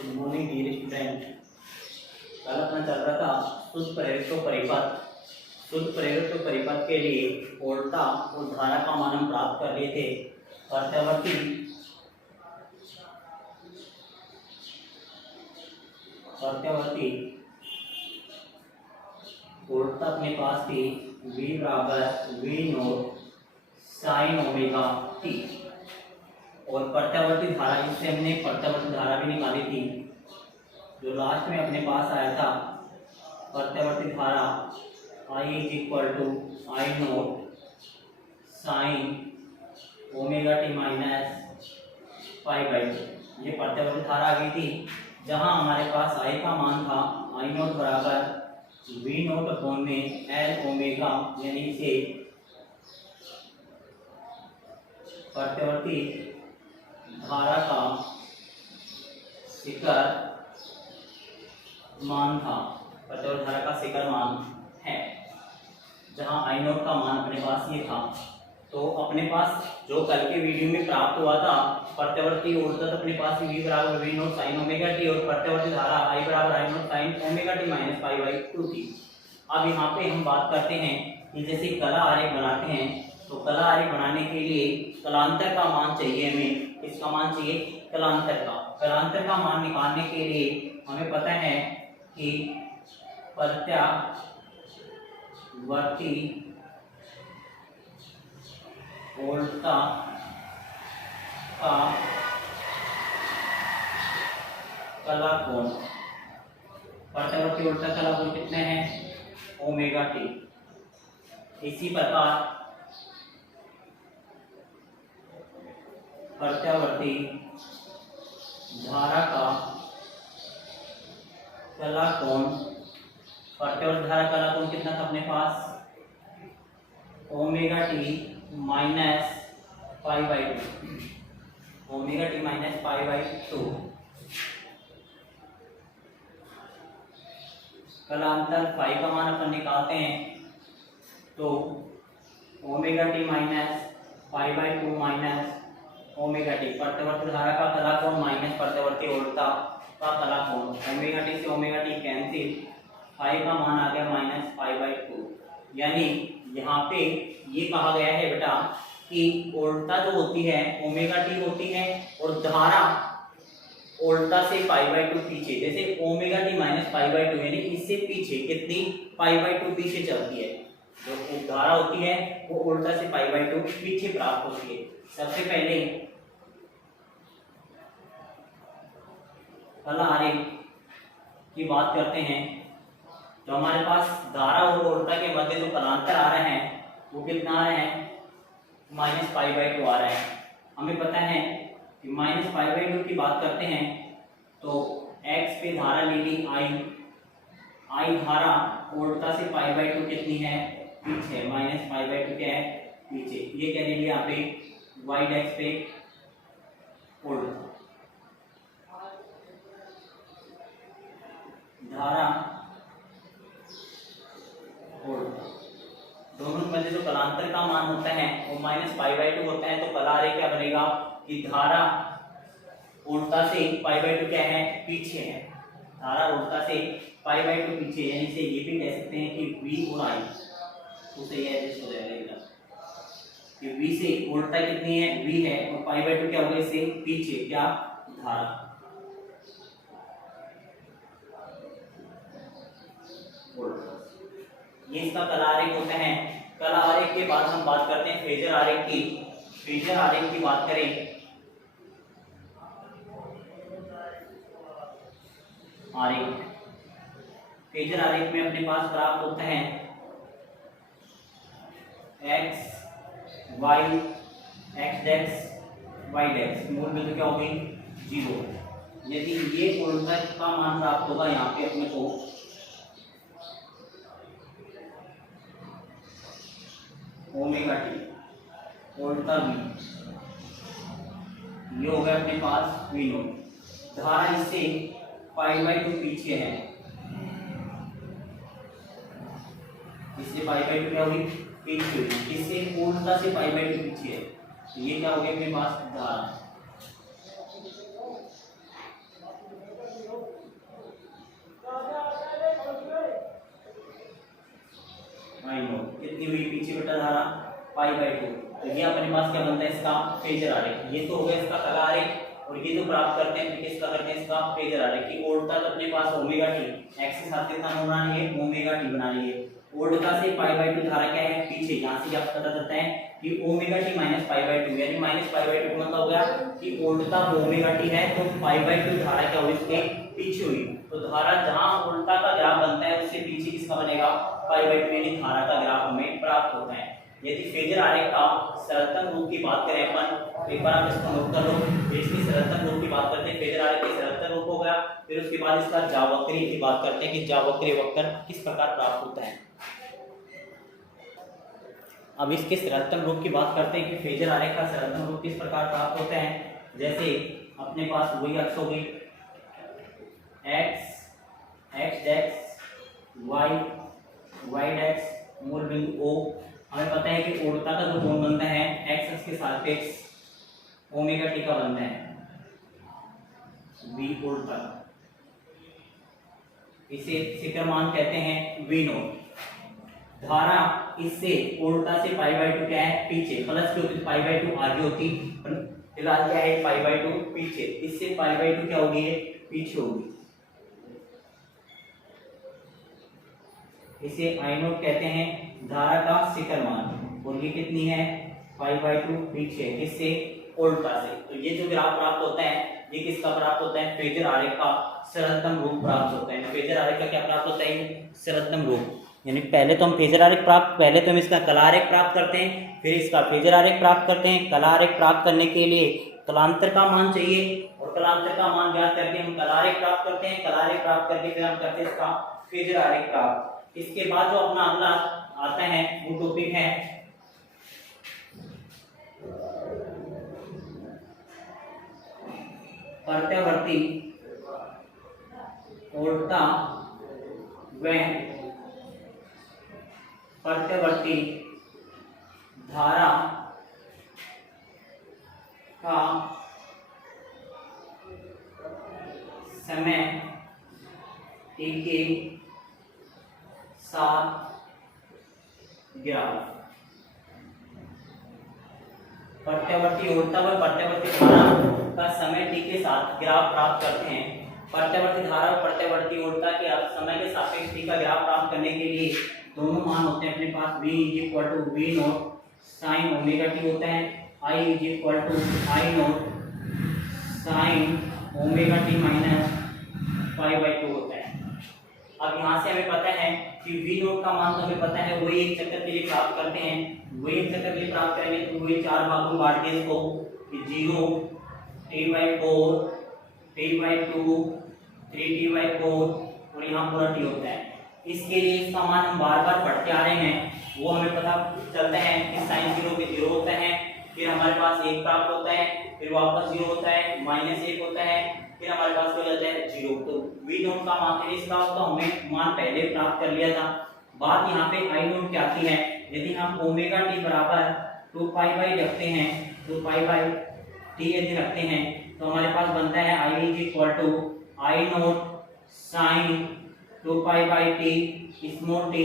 Good morning dear student. कल अपना चल रहा था शुद्ध प्रेरक परिपथ। शुद्ध प्रेरक परिपथ के लिए वोल्टा और धारा का मान हम प्राप्त कर लिए थे। प्रत्यावर्ती वोल्टा अपने पास थी V बराबर V naught sine omega t, और प्रत्यावर्ती धारा, इससे हमने प्रत्यावर्ती धारा भी निकाली थी। जो लास्ट में अपने पास आया था प्रत्यावर्ती धारा I is equal to I naught sine omega T minus pi by two. ये प्रत्यावर्ती धारा आ गई थी, जहां हमारे पास I का मान था आई नोट बराबर V नोट अपॉन में L ओमेगा, यानी इसे प्रत्यावर्ती धारा का शिखर मान था। प्रत्यावर्ती धारा का शिखर मान है, जहां आई नोट का मान अपने पास ये था। तो अपने पास जो कल के वीडियो में प्राप्त हुआ था प्रत्यावर्ती ऊर्जा, अपने पास V बराबर V naught sine omega t और प्रत्यावर्ती धारा I बराबर I note sine omega T minus pi by to थी। अब यहाँ पे हम बात करते हैं कि जैसे कला आरेख बनाते हैं, तो कला आरेख बनाने के लिए कलांतर का मान चाहिए हमें। इसका मान चाहिए कलांतर का। कलांतर का मान निकालने के लिए हमें पता है कि प्रत्यावर्ती वोल्टा का कला कोण, प्रत्यावर्ती वोल्टा कला कोण कितने हैं? Omega T. इसी प्रकार प्रत्यावर्ती धारा का कला कोण, प्रत्यावर्ती धारा कला कोण कितना था अपने पास? Omega T minus pi by two. Omega T minus pi by two. कलांतर फाई का मान अपन निकालते हैं, तो omega T minus pi by two minus omega t, प्रत्यावर्ती धारा का कला कोण माइनस प्रत्यावर्ती वोल्टा का कला कोण। ओमेगा टी से ओमेगा टी कैंसिल, फाई का मान आ गया माइनस पाई बाई टू। यानी यहाँ पे ये कहा गया है बेटा कि वोल्टा जो होती है ओमेगा टी होती है, और धारा वोल्टा से पाई बाई टू पीछे, जैसे omega T minus pi by to, यानी इससे पीछे कितनी? पाई बाई टू पीछे चलती है। जो धारा होती है वो वोल्टा से पाई बाई टू पीछे प्राप्त होती है। सबसे पहले कला आरेख की बात करते हैं। तो हमारे पास धारा और वोल्टा के मध्य जो कलांतर आ रहे हैं वो कितना आ रहे हैं? माइनस पाई बाई टू आ रहे हैं। हमें पता है कि माइनस पाई बाई टू की बात करते हैं, तो x पे धारा ले ली I धारा वोल्टा से पाई बाई टू कितनी है? पीछे। माइनस पाई बाई टू क्या है? पीछे। ये क्या ले लिया यहाँ पे? y डैश पे वोल्टा, धारा वोल्टा, दोनों में जो कलांतर का मान होता है वो माइनस पाई बाई टू होता है। तो कला आरेख क्या बनेगा कि धारा वोल्टा से पाई बाई टू क्या है? पीछे है। धारा वोल्टा से पाई बाई टू पीछे, यानी से ये भी कह सकते हैं कि V और I उसे ये एडजस्ट हो जाएगा कि V से वोल्टा कितनी है? V है, और पाई बाई टू क्या होगा? इससे पीछे क्या? धारा। ये इसका कला आरेख होता है। कला आरेख के बाद हम बात करते हैं फेजर आरेख की। फेजर आरेख की बात करें, आरेख, फेजर आरेख में अपने पास प्राप्त होता है x y, x dash y dash, मूल बिंदु क्या होगी? 0। यदि ये वोल्टा का मान प्राप्त होगा यहाँ पे अपने को, ओमेगा टी वोल्टा V, ये हो गया अपने पास V नोट। धारा इससे पाई बाई टू पीछे है, इससे पाई बाई टू क्या हुई? पीछे हुई। इससे वोल्टा से पाई बाई टू पीछे है, ये क्या हो गया मेरे पास धारा। आई नोट कितनी हुई पीछे बटा धारा पाई बाई 2। तो ये अपने पास क्या बनता है इसका फेजर आरेख। ये तो हो गया इसका कला आरेख और ये जो प्राप्त करते हैं किसका करते हैं इसका फेजर आरेख की। ओल्टा तो अपने पास ओमेगा टी एक्स के साथ कितना बना लिए ओमेगा टी बना लिए। ओल्टा से पाई बाई 2 धारा क्या है पीछे, यहाँ से क्या पता चलता है कि omega T minus pi by 2 यानी माइनस पाई बाई 2 मतलब हो गया कि ओल्टा ओमेगा टी है तो पाई बाई 2 धारा क्या हुई इसके पीछे हुई। तो धारा जहां उल्टा का ग्राफ बनता है उससे पीछे किसका बनेगा पाई बाई 2 यानी धारा का ग्राफ हमें प्राप्त होता है। यदि फेजर आरेख का सरलतम रूप की बात करें अपन, एक बार आप इसको नोट कर लो। इसकी सरलतम रूप की बात करते हैं, फेजर आरेख के सरलतम रूप हो गया। फिर उसके बाद इसका जावक्रीय की बात करते हैं कि जावक्रीय वक्र किस प्रकार प्राप्त होता है। अब इसके सरलतम रूप की बात करते हैं कि फेजर आरेख का सरलतम रूप किस प्रकार प्राप्त होता है। जैसे अपने पास वही अक्ष हो गई x डैश y डैश मूल बिंदु O। हमें पता है कि ओल्टा का जो कोण बनता है x अक्ष के सापेक्ष ओमेगा टी का बनता है v ओल्टा, इसे शिखर मान कहते हैं v नोट। धारा इससे ओल्टा से पाई बाई 2 क्या है पीछे, प्लस की होती तो पाई बाई 2 आगे होती, फिलहाल क्या है पाई बाई 2 पीछे, इससे पाई बाई 2 क्या होगी पीछे होगी। इसे आई नोट कहते हैं धारा का शिखर मान और ये कितनी है पाई बाई 2 पीछे किससे ओल्टा से। तो ये जो ग्राफ प्राप्त होता है ये किसका प्राप्त होता है फेजर आरेख का सरलतम रूप प्राप्त होता है। फेजर आरेख का क्या प्राप्त होता है सरलतम रूप, यानी पहले तो हम फेजर आरेख पहले तो हम इसका कला आरेख प्राप्त करते हैं, फिर इसका फेजर आरेख प्राप्त करते हैं। कला आरेख प्राप्त करने के लिए कलांतर का मान चाहिए और कलांतर का मान ज्ञात करके हम कला आरेख प्राप्त करते हैं। कला आरेख प्राप्त करके फिर हम करते हैं इसका फेजर आरेख प्राप्त। इसके बाद जो अपना अगला आता है वो टॉपिक है प्रत्यावर्ती ओल्टा व प्रत्यावर्ती धारा का समय t के साथ ग्राफ। प्रत्यावर्ती ओल्टा व प्रत्यावर्ती धारा का समय t के साथ ग्राफ प्राप्त करते हैं। प्रत्यावर्ती धारा और प्रत्यावर्ती ओल्टा के समय के सापेक्ष t का ग्राफ प्राप्त करने के लिए दोनों मान होते हैं अपने पास v v naught sine omega T होता है, i i note sine omega T minus pi by 2 होता है। अब यहाँ से हमें पता है कि v नोट का मान तो हमें पता है, वही एक चक्कर के लिए प्राप्त करते हैं। वही एक चक्कर के लिए प्राप्त करेंगे तो वही 4 भागों में बांट के इसको 0 t/4 t/2 3t/4 और यहाँ पूरा t होता है। इसके लिए इसका मान हम बार बार पढ़ते आ रहे हैं, वो हमें पता चलता है कि साइन 0 के 0 होता है, फिर हमारे पास 1 प्राप्त होता है, फिर वापस 0 होता है, -1 होता है, फिर हमारे पास हो जाता है 0। तो v नोट का मान इसका तो हमें मान पहले प्राप्त कर लिया था। बात यहाँ पे आई नोट क्या आती है, यदि हम ओमेगा टी बराबर 2 पाई बाई रखते हैं, 2 पाई बाई टी यदि रखते हैं तो हमारे पास बनता है I naught sine 2 pi by t small t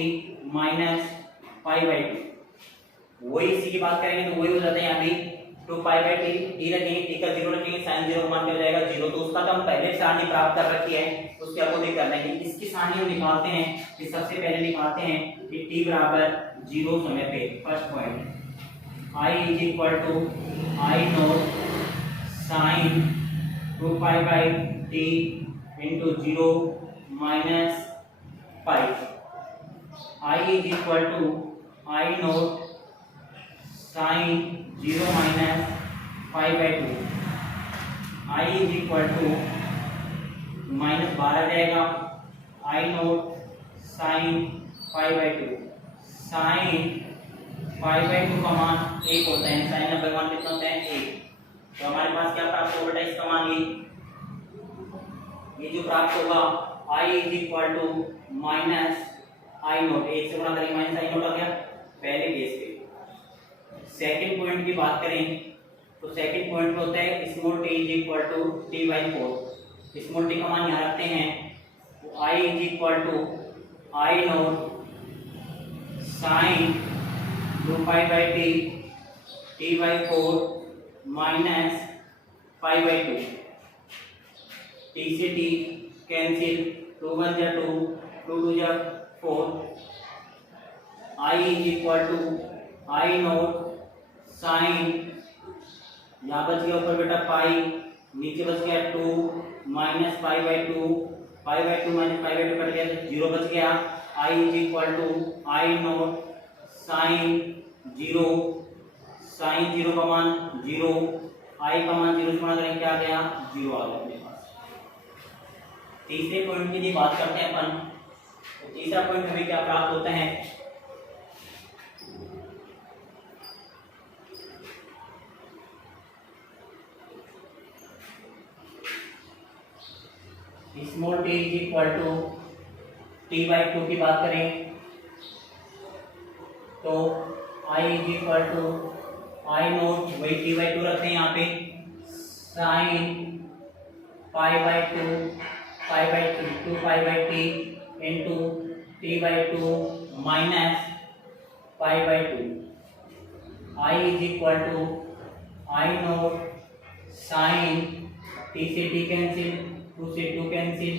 minus pi by 2। वही इसी की बात करेंगे तो वही हो जाता है यहाँ भी 2 पाई बाई टी रखेंगे, टी का 0 रखेंगे, साइन 0 मान हो जाएगा 0। तो उसका तो हम पहले सारणी प्राप्त कर रखी है, उसके अकॉर्डिंग करना है। इसकी सारणी हम निकालते हैं कि सबसे पहले निकालते हैं कि टी बराबर 0 समय पे first point I naught sine 2 pi by t into 0 minus pi. I naught sine 0 minus pi by 2। I is equal to -12 जाएगा। I naught sine pi by 2। Sine pi by 2 का मान 1 होता है, साइन नंबर मान कितना होता है 1। तो हमारे पास क्या प्राप्त होगा इसका मान ये जो प्राप्त होगा I is equal to minus I naught, 1 से गुणा करेंगे माइनस आई नोट आ गया पहले केस पे। सेकंड पॉइंट की बात करें तो सेकंड पॉइंट होता है small t is equal to t/4। Small t का मान यहाँ रखते हैं तो I is equal to I naught sine 2π/t t/4 minus π/2 t से t कैंसिल 2 1 जा 2 2 2 जा 4 I is equal to I naught sine, यहाँ बच गया ऊपर बेटा पाई, नीचे बच गया 2 माइनस π/2 माइनस π/2 कट गया तो 0 बच गया। I is equal to I naught sine 0 का मान 0, आई का मान 0 से गुणा करेंगे क्या आ गया 0 आ गया अपने पास। तीसरे पॉइंट की बात करते हैं अपन, तो तीसरा पॉइंट हमें क्या प्राप्त होता है, small t is equal to t/2 की बात करें तो i is equal to I naught वही t/2 रखते हैं यहाँ पे sine π/2 2π/t into t/2 minus π/2 i is equal to I naught sine t से t कैंसिल 2 से 2 कैंसिल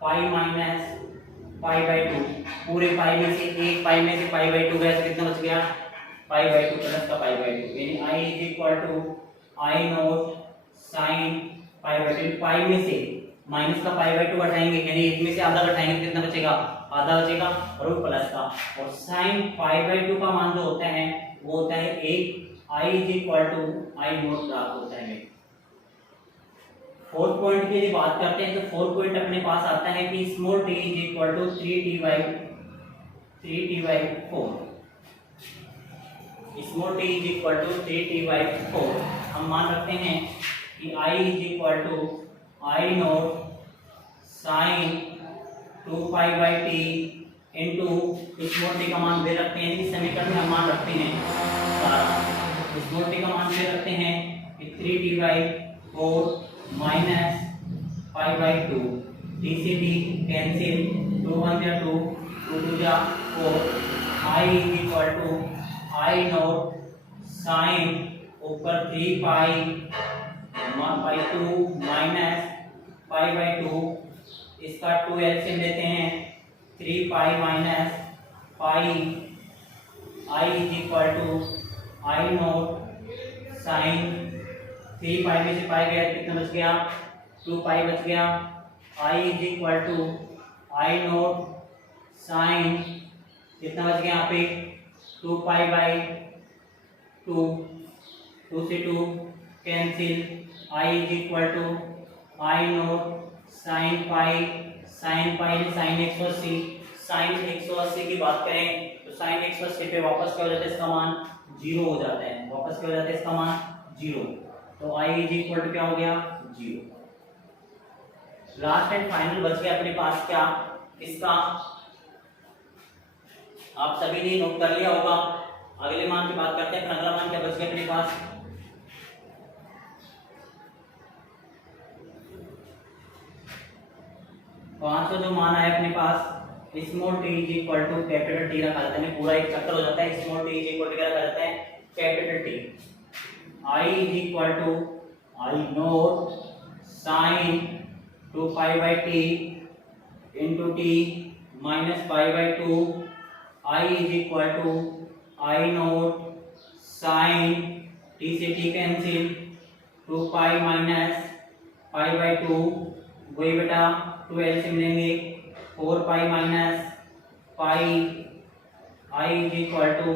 पाई माइनस π/2, पूरे पाई में से एक पाई में से π/2 गया तो कितना बच गया π/2 प्लस का π/2, यानी i is equal to I naught sine π/2, pi में से माइनस का π/2 घटाएंगे यानी एक में से आधा घटाएंगे कितना बचेगा आधा बचेगा और वो प्लस का, और साइन π/2 का मान जो होता है वो होता है 1, i is equal to I naught प्राप्त होता है। फोर्थ पॉइंट की बात करते हैं तो फोर्थ पॉइंट अपने पास आता है कि small t is equal to 3t/4, small t is equal to 3t/4। हम मान रखते हैं कि i is equal to I naught sine 2π/t into small t का मान दे रखते हैं, इस समीकरण में हम मान रखते हैं स्मॉल t का मान दे रखते हैं कि 3t/4 माइनस π/2 t से t कैंसिल 2 1 जा 2 2 2 जा 4 i is equal to I naught sine ऊपर 3π/2 माइनस π/2, इसका 2 एलसीएम लेते हैं 3π minus pi, i is equal to I naught sine 3π में से पाई गया कितना बच गया 2π बच गया, i is equal to I naught sine कितना बच गया यहाँ पे 2π/2 2 से 2 cancel, i is equal to I naught sine pi में साइन 180, साइन 180 की बात करें तो साइन 180 पे वापस क्या हो जाता है इसका मान 0 हो जाता है, वापस क्या हो जाता है इसका मान 0, तो i इज इक्वल टू क्या हो गया 0। लास्ट एंड फाइनल बच गया अपने पास क्या इसका, आप सभी ने नोट कर लिया होगा। अगले मान की बात करते हैं, अगला मान क्या बच गया अपने पास, पांच जो मान आया अपने पास small t is equal to capital T रखा जाता है, पूरा एक चक्कर हो जाता है, small t is equal to क्या रखा जाता है capital T। i is equal to I naught sine 2π/t into t minus π/2, i is equal to I naught sine t से t कैंसिल 2π माइनस π/2, वही बेटा 2 एलसीएम लेंगे 4π minus pi, i is equal to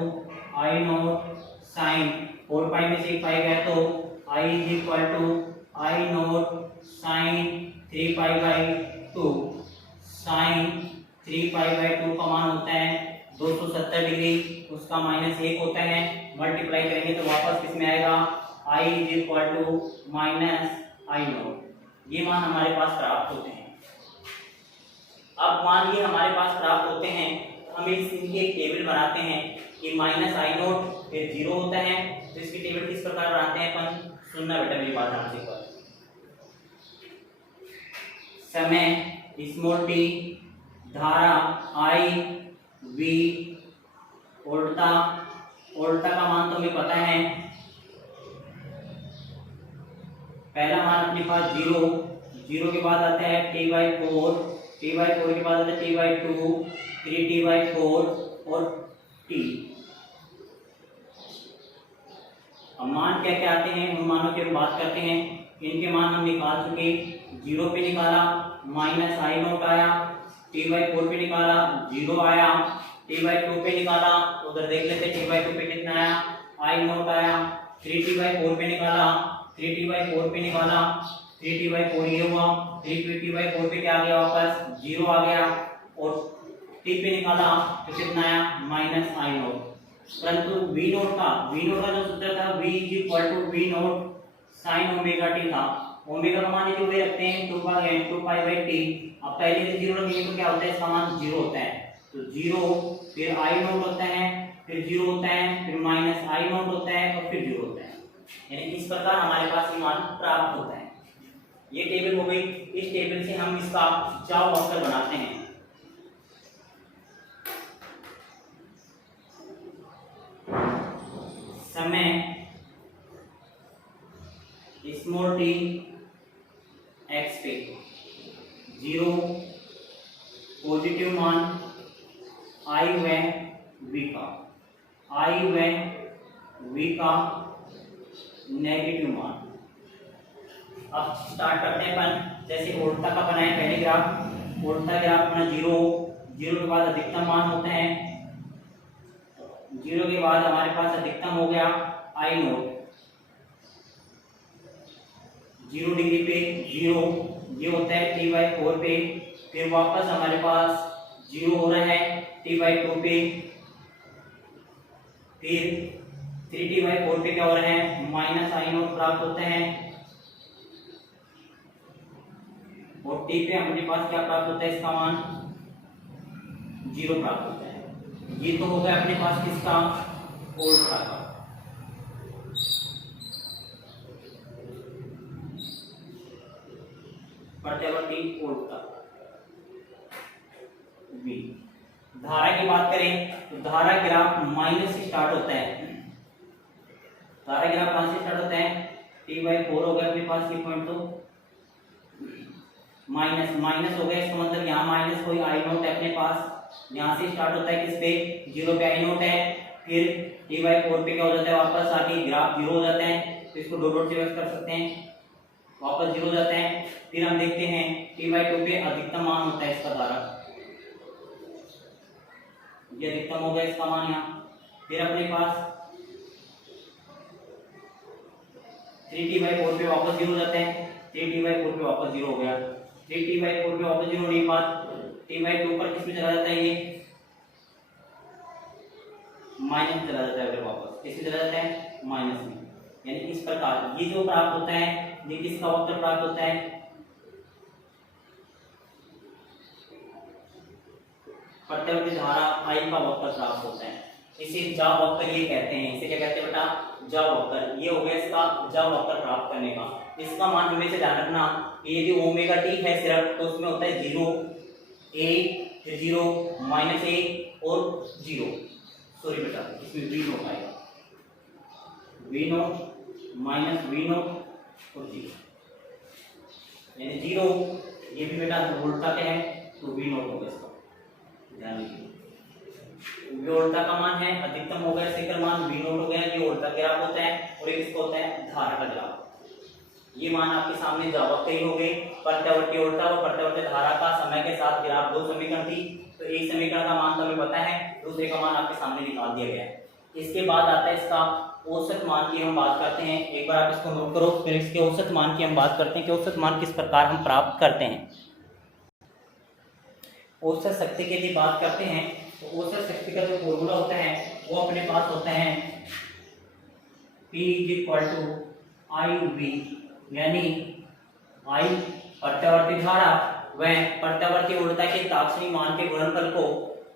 I naught sine 4π में से एक pi गया तो i is equal to I naught sign 3π/2, sign 3π/2 का मान होता है 270 डिग्री, उसका -1 होता है, मल्टीप्लाई करेंगे तो वापस किसमें आएगा i is equal to minus I naught, ये मान हमारे पास प्राप्त होते हैं। अब मान ये हमारे पास प्राप्त होते हैं, हम इनकी एक टेबल बनाते हैं कि माइनस आई नोट फिर 0 होता है, तो इसकी टेबल किस प्रकार बनाते हैं अपन, सुनना बेटा मेरी बात ध्यान से कर। समय स्मॉल t, धारा I V, उल्टा उल्टा का मान तो हमें पता है, पहला मान अपने पास 0, 0 के बाद आता है t/4, t/4 के बाद आता है t/2, 3t/4 और t। अब मान क्या क्या आते हैं उन मानों की हम बात करते हैं। इनके मान हम निकाल चुके, 0 पे निकाला -i0 आया, t/4 पे निकाला 0 आया, t/2 पे निकाला तो उधर देख लेते t/2 पे कितना आया, i0 आया, 3t/4 पे निकाला, 3t/4 पे निकाला, 3t/4 ये हुआ, 3t/4 पे क्या आ गया वापस 0 आ गया, और t पे निकाला तो कितना आया -i0। परंतु v0 का जो सूत्र था v v0 sin omega t था। ओमेगा का मान जो वे रखते हैं 2π/t। अब पहले से 0 रखेंगे तो क्या होता है, इसका मान 0 होता है, तो 0 फिर i0 होता है, फिर 0 होता है, फिर -i0 होता है और फिर 0 होता है। यानी इस प्रकार हमारे पास ये मान प्राप्त होता है। ये टेबल हो गई। इस टेबल से हम इसका जाव वक्र बनाते हैं। समय स्मॉल t x पे 0 पॉजिटिव मान i व v का, i व v का नेगेटिव मान। अब स्टार्ट करते हैं अपन, जैसे उल्टा का बनाए पहले ग्राफ। उल्टा ग्राफ बना 0, 0 के बाद अधिकतम मान होते हैं, 0 के बाद हमारे पास अधिकतम हो गया i0, 0 डिग्री पे 0, ये होता है t/4 पे, फिर वापस हमारे पास 0 हो रहा है t/2 पे, फिर 3t/4 पे क्या हो रहा है -i0 प्राप्त होते हैं, और t पे हमारे पास क्या प्राप्त होता है, इसका मान 0 प्राप्त होता है। ये तो हो गया अपने पास किसका, उल्टा का। प्रत्यावर्ती उल्टा v। धारा की बात करें तो धारा ग्राफ माइनस से स्टार्ट होता है। धारा ग्राफ कहां से स्टार्ट होता है, t/4 हो गया अपने पास ये पॉइंट, तो माइनस हो गया, इसका मतलब यहाँ माइनस कोई i0 है अपने पास, यहाँ से स्टार्ट होता है किस पे, 0 पे i0 है, फिर t/4 पे क्या हो जाता है, वापस आके ग्राफ 0 हो जाता है, तो इसको डॉट डॉट से व्यक्त कर सकते हैं, वापस 0 हो जाते हैं। फिर हम देखते हैं t/2 पे अधिकतम मान होता है इसका धारा, ये अधिकतम हो गया इसका मान यहाँ। फिर अपने पास 3t/4 पे वापस 0 हो जाते हैं, 3t/4 पे वापस 0 हो गया, 3t/4 पे वापस 0 होने के बाद t/2 पर किस में चला जाता है, ये माइनस में चला जाता है, फिर वापस किस में चला जाता है, माइनस में। यानी इस प्रकार ये जो प्राप्त होता है, ये किसका वक्र प्राप्त होता है, प्रत्यावर्ती धारा I का वक्र प्राप्त होता है। इसे जाव वक्र ये कहते हैं। इसे क्या कहते हैं बेटा, जाव वक्र। ये हो गया इसका जाव वक्र प्राप्त करने का। इसका मान हमेशा ध्यान रखना, ये जो ओमेगा टी है सिर्फ, तो उसमें होता है 0 a फिर 0 -a और 0, सॉरी बेटा इसमें v0 आएगा, v0 v0 और 0, यानी 0 ये भी बेटा उल्टा क्या है, तो v0 होगा इसका, ध्यान रखिए। ये उल्टा का मान है, अधिकतम हो गया, शिखर मान v0 हो गया, ये उल्टा ग्राफ होता है, और एक इसको होता है धारा का ग्राफ। ये मान आपके सामने जावक्र हो गए, प्रत्यावर्ती उल्टा और प्रत्यावर्ती धारा का समय के साथ ग्राफ, 2 समीकरण थी, तो एक समीकरण का मान तो हमें पता है, दूसरे का मान आपके सामने निकाल दिया गया है। इसके बाद आता है इसका औसत मान की हम बात करते हैं। एक बार आप इसको नोट करो, फिर इसके औसत मान की हम बात करते हैं कि औसत मान किस प्रकार हम प्राप्त करते हैं। औसत शक्ति के लिए बात करते हैं, तो औसत शक्ति का जो फॉर्मूला होता है वो अपने पास होता है P = IV, यानी I प्रत्यावर्ती धारा व प्रत्यावर्ती उल्टा के ताक्षणिक मान के गुणनफल को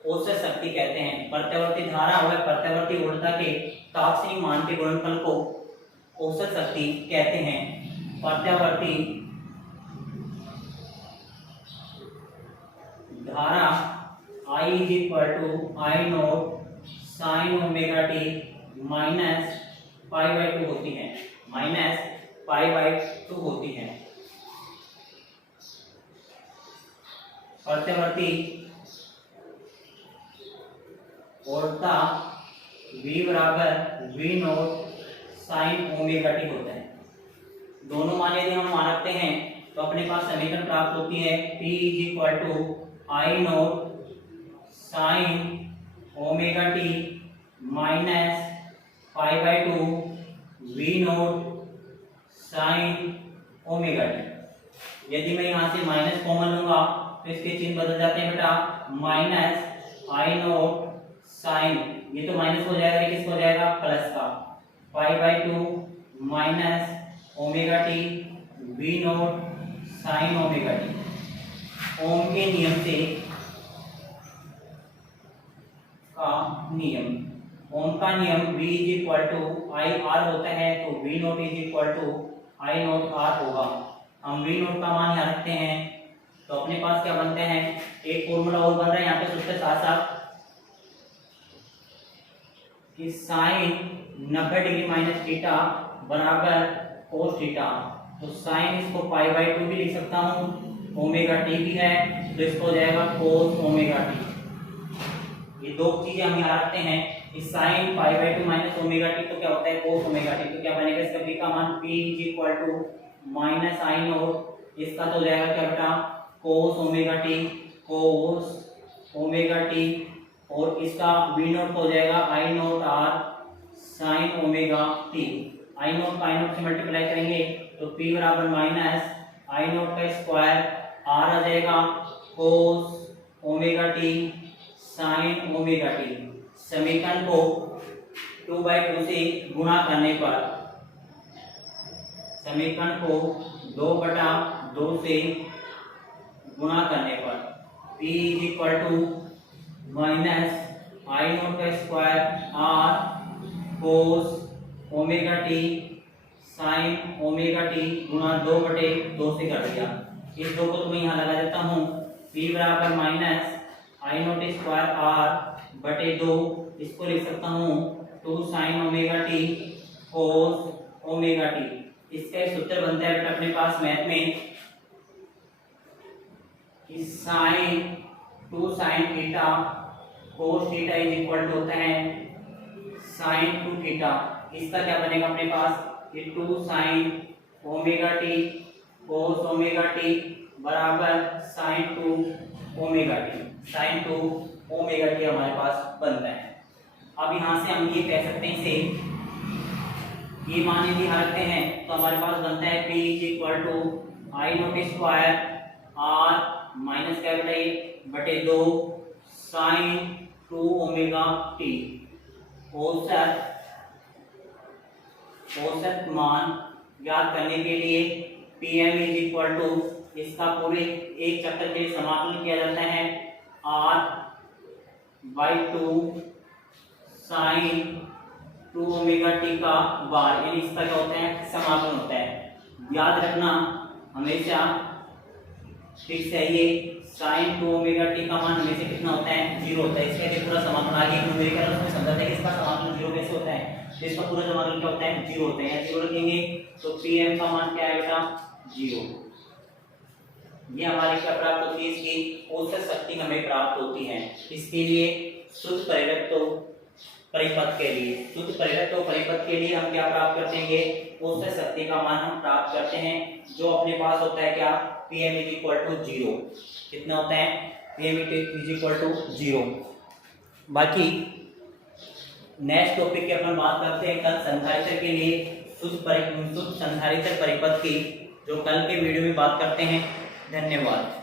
औसत शक्ति कहते हैं। प्रत्यावर्ती धारा व प्रत्यावर्ती उल्टा के ताक्षणिक मान के गुणनफल को औसत शक्ति कहते हैं। प्रत्यावर्ती धारा I = I0 sign omega T minus pi by 2 होती है, माइनस पाई बाई 2 होती है। प्रत्यवर्ती ओर्ता v बराबर v naught sine omega T होता है। दोनों मान यदि हम मान रखते हैं तो अपने पास समीकरण प्राप्त होती है p is equal to I naught sine omega T minus pi by 2 v naught sine omega T. यदि मैं यहाँ से माइनस कॉमन लूंगा तो इसके चिन्ह बदल जाते हैं बेटा, माइनस आई नोट साइन, ये तो माइनस हो जाएगा, ये किसको हो जाएगा प्लस का, pi by 2 minus omega t V naught sine omega t. Ohm के नियम से का नियम, ओम का नियम v is equal to I R होता है, तो v naught is equal to I naught R होगा। हम v नोट का मान यहाँ रखते हैं तो अपने पास क्या बनते हैं, एक फॉर्मूला और बन रहा है यहाँ पे सूत्र साथ साथ कि साइन 90 डिग्री माइनस थीटा बराबर कोस थीटा, तो साइन इसको पाई बाई 2 भी लिख सकता हूँ, ओमेगा टी भी है तो इसको हो जाएगा कोस ओमेगा टी। ये दो चीजें हम यहाँ रखते हैं, इस sign pi by 2 minus omega T तो क्या होता है कोस ओमेगा टी, तो क्या बनेगा इसका p का मान p is equal to minus I naught, इसका तो हो जाएगा क्या बेटा cos omega T, cos omega t, और इसका v नोट हो जाएगा I naught R sine omega t. I naught का आई नोट से मल्टीप्लाई करेंगे तो p बराबर माइनस आई नोट का स्क्वायर आर आ जाएगा cos omega t sine omega t. समीकरण को 2/2 से गुणा करने पर, समीकरण को 2/2 से गुणा करने पर p is equal to minus I naught का square R cos omega t sine omega t गुणा 2/2 से कर दिया। इस 2 को तो मैं यहाँ लगा देता हूँ, p बराबर minus I naught square R बटे 2, इसको लिख सकता हूँ 2 sine omega T cos omega T. इसका एक सूत्र बनता है बेटा अपने पास मैथ में कि sine 2 sine theta cos theta is equal to होता है साइन 2 थीटा। इसका क्या बनेगा अपने पास कि 2 sine omega T cos omega t बराबर sine 2 omega t, sine 2 omega t हमारे पास बनता है। अब यहाँ से हम ये कह सकते हैं, इसे ये मान यदि यहाँ रखते हैं तो हमारे पास बनता है p is equal to I naught square R minus क्या बेटा ये बटे 2 साइन 2 ओमेगा टी। औसत मान ज्ञात करने के लिए pm इज इक्वल टू, इसका पूरे एक चक्कर के लिए समाकलन किया जाता है r/2 साइन 2 ओमेगा टी का बार, यानी इसका क्या होता है समाकलन होता है। याद रखना हमेशा फिक्स है ये, साइन 2 ओमेगा टी का मान हमेशा कितना होता है 0 होता है। इसका पूरा समाकलन आगे न्यूमेरिकल उसमें समझाते हैं कि इसका समाकलन 0 कैसे होता है, तो इसका पूरा समाकलन क्या होता है 0 होता है। यहाँ 0 रखेंगे तो pm का मान क्या आएगा 0। ये हमारे क्या प्राप्त होती है, इसकी औसत शक्ति हमें प्राप्त होती है। इसके लिए शुद्ध परिवर्तन परिपथ के लिए, शुद्ध परिवर्तन परिपथ के लिए हम क्या प्राप्त करते हैं, ये औसत शक्ति का मान हम प्राप्त करते हैं, जो अपने पास होता है क्या pm इज इक्वल टू 0। कितना होता है pm इज इक्वल टू 0। बाकी नेक्स्ट टॉपिक की अपन बात करते हैं कल संधारित्र के लिए शुद्ध संधारित्र परिपथ की, जो कल के वीडियो में बात करते हैं। धन्यवाद।